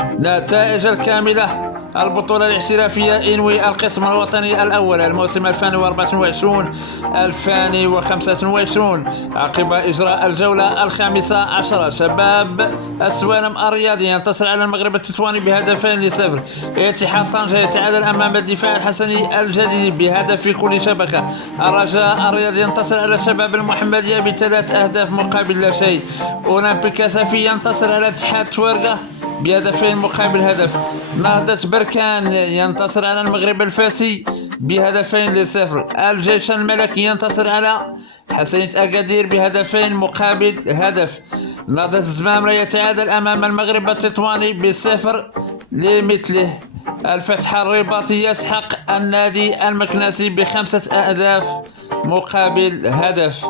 نتائج الكاملة: البطولة الاحترافية إنوي القسم الوطني الأول الموسم 2024-2025 عقب إجراء الجولة الخامسة عشرة. شباب السوالم الرياضي ينتصر على المغرب التطواني ب2-0. اتحاد طنجة يتعادل أمام الدفاع الحسني الجديد بهدف في كل شبكة. الرجاء الرياضي ينتصر على الشباب المحمدية ب3 أهداف مقابل لا شيء. أولمبيك سافي ينتصر على اتحاد تورقة بهدفين مقابل هدف. نهضة بركان ينتصر على المغرب الفاسي ب2-0. الجيش الملكي ينتصر على حسنية أكادير ب2 مقابل هدف. نهضة الزمامرة يتعادل أمام المغرب التطواني ب0 لمثله. الفتح الرباطي يسحق النادي المكناسي ب5 أهداف مقابل هدف.